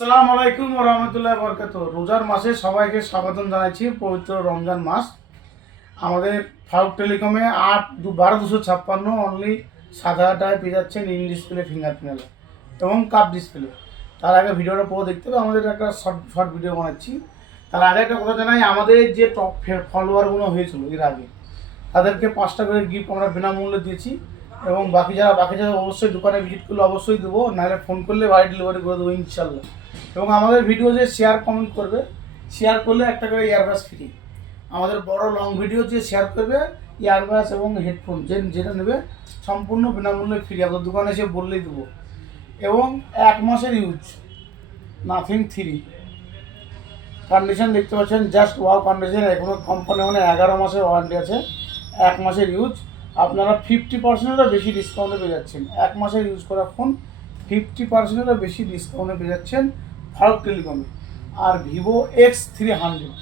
আসসালামু আলাইকুম ওয়া রাহমাতুল্লাহি ওয়া বারাকাতুহু। রোজার মাসে সবাইকে স্বাগতম জানাচ্ছি। পবিত্র রমজান মাস। আমাদের ফারুক টেলিকমে 8-12-256 অনলি 7,000 টাকায় পেয়ে যাচ্ছেন ইন ডিসপ্লে ফিঙ্গারপ্রিন্ট এবং কাপ ডিসপ্লে। তার আগে ভিডিওটা পুরো দেখতে হবে, আমাদের একটা শর্ট ভিডিও বানাচ্ছি। তার আগে একটা কথা জানাই, আমাদের যে টপ ফলোয়ারগুলো হয়েছিল এর আগে, তাদেরকে 5টা করে গিফট আমরা বিনামূল্যে দিয়েছি। এবং বাকি যারা অবশ্যই দোকানে ভিজিট করলে অবশ্যই দেবো, নাহলে ফোন করলে বাড়ি ডেলিভারি করে দেবো ইনশাল্লাহ। এবং আমাদের ভিডিও যে শেয়ার কমেন্ট করবে, শেয়ার করলে একটা করে ইয়ারবাস ফ্রি। আমাদের বড় লং ভিডিও যে শেয়ার করবে, ইয়ারবাস এবং হেডফোন যেটা নেবে সম্পূর্ণ বিনামূল্যে ফ্রি, আপনার দোকানে এসে বললেই দেবো। এবং 1 মাসের ইউজ, নাথিং থ্রি কন্ডিশন দেখতে পাচ্ছেন, জাস্ট ওয়াও কন্ডিশন। এখনো কোম্পানি 11 মাসের ওয়ারেন্টি আছে। 1 মাসের ইউজ আপনারা 50%-এরও বেশি ডিসকাউন্টে পেয়ে যাচ্ছেন। 1 মাসের ইউজ করা ফোন 50%-এরও বেশি ডিসকাউন্টে পেয়ে যাচ্ছেন ফারুক টেলিকমে। আর ভিভো X300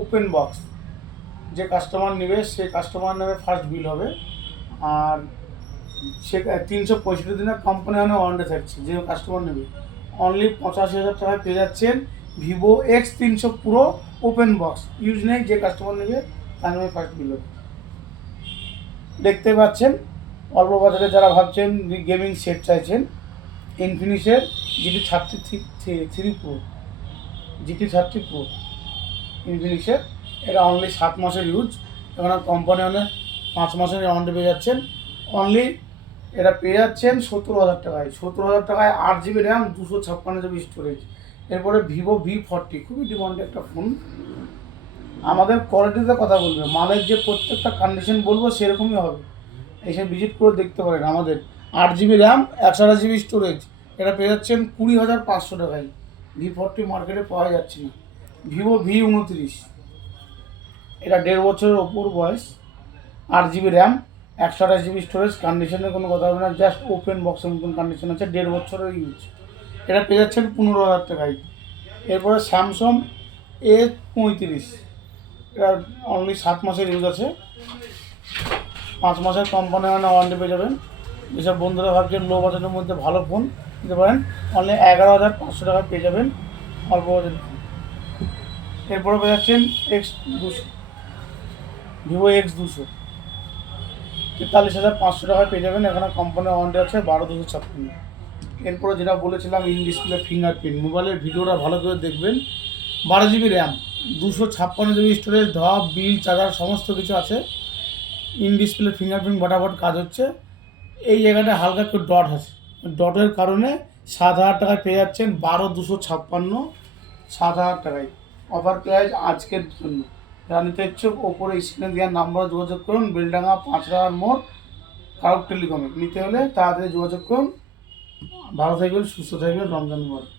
ওপেন বক্স, যে কাস্টমার নেবে সে কাস্টমার নেবে ফার্স্ট বিল হবে। আর সে 365 দিনের কোম্পানি ওয়ারেন্টি থাকছে। যে কাস্টমার নেবে অনলি 85,000 টাকায় পেয়ে যাচ্ছেন ভিভো X300 পুরো ওপেন বক্স। ইউজ নেই, যে কাস্টমার নেবে তার নামে ফার্স্ট বিল হবে। দেখতে পাচ্ছেন অল্প বাজারে যারা ভাবছেন গেমিং সেট চাইছেন, ইনফিনিক্সের GT33 প্রো, GT30 প্রো ইনফিনিক্সের, এটা অনলি 7 মাসের ইউজ। এখানে কোম্পানি 5 মাসের ওয়ারেন্টি পেয়ে যাচ্ছেন। অনলি এটা পেয়ে যাচ্ছেন 70,000 টাকায়। 70,000 টাকায় 8 GB র্যাম, 256 GB স্টোরেজ। এরপরে ভিভো V40, খুবই ডিমান্ডেড একটা ফোন। আমাদের কোয়ালিটিতে কথা বলবে, মালের যে প্রত্যেকটা কন্ডিশন বলবো সেরকমই হবে। এসে ভিজিট করে দেখতে পারেন। আমাদের 8 GB র্যাম, 128 GB স্টোরেজ, এটা পেয়ে যাচ্ছেন 20,500 টাকায়। V40 মার্কেটে পাওয়া যাচ্ছে না। ভিভো V29, এটা 1.5 বছরের ওপর বয়স, 8 GB র্যাম, 128 GB স্টোরেজ। কন্ডিশনের কোনো কথা হবে না, জাস্ট ওপেন বক্সের মতন কন্ডিশন আছে, 1.5 বছরের ইউজ। এটা পেয়ে যাচ্ছেন 15,000 টাকায়। এরপরে স্যামসাং A35, এটা অনলি 7 মাসের ইউজ আছে, 5 মাসের কোম্পানি ওয়ারেন্টি পেয়ে যাবেন। যেসব বন্ধুরা ভাবছেন লো বাজেটের মধ্যে ভালো ফোন নিতে পারেন, অনলি 11,500 টাকায় পেয়ে যাবেন অল্প বাজেট ফোন। এরপরে পেয়ে যাচ্ছেন X200, ভিভো X200, 43,500 টাকায় পেয়ে যাবেন। এখানে কোম্পানির ওয়ারেন্টি আছে 12,256। এরপরে যেটা বলেছিলাম ইন ডিসপ্লে ফিঙ্গারপ্রিন্ট, মোবাইলের ভিডিওটা ভালো করে দেখবেন। 12 GB র্যাম, 256 GB স্টোরেজ, ধপ বিল চার্জার সমস্ত কিছু আছে। ইন ডিসপ্লে ফিঙ্গারপ্রিন্ট ফটাফট কাজ হচ্ছে। এই জায়গাটা হালকা একটু ডট আছে, ডটের কারণে 7,000 টাকায় পেয়ে যাচ্ছেন 12,256, 7,000 টাকায় অফার প্রাইস আজকের জন্য। যারা নিতে ইচ্ছুক ওপরে স্ক্রিনে দেওয়ার নাম্বারে যোগাযোগ করুন। বেলডাঙ্গা 5 টাকার মোড়, ফারুক টেলিকমে। নিতে হলে তাড়াতাড়ি যোগাযোগ করুন। ভালো থাকবেন, সুস্থ থাকবেন, রমজান মুবারক।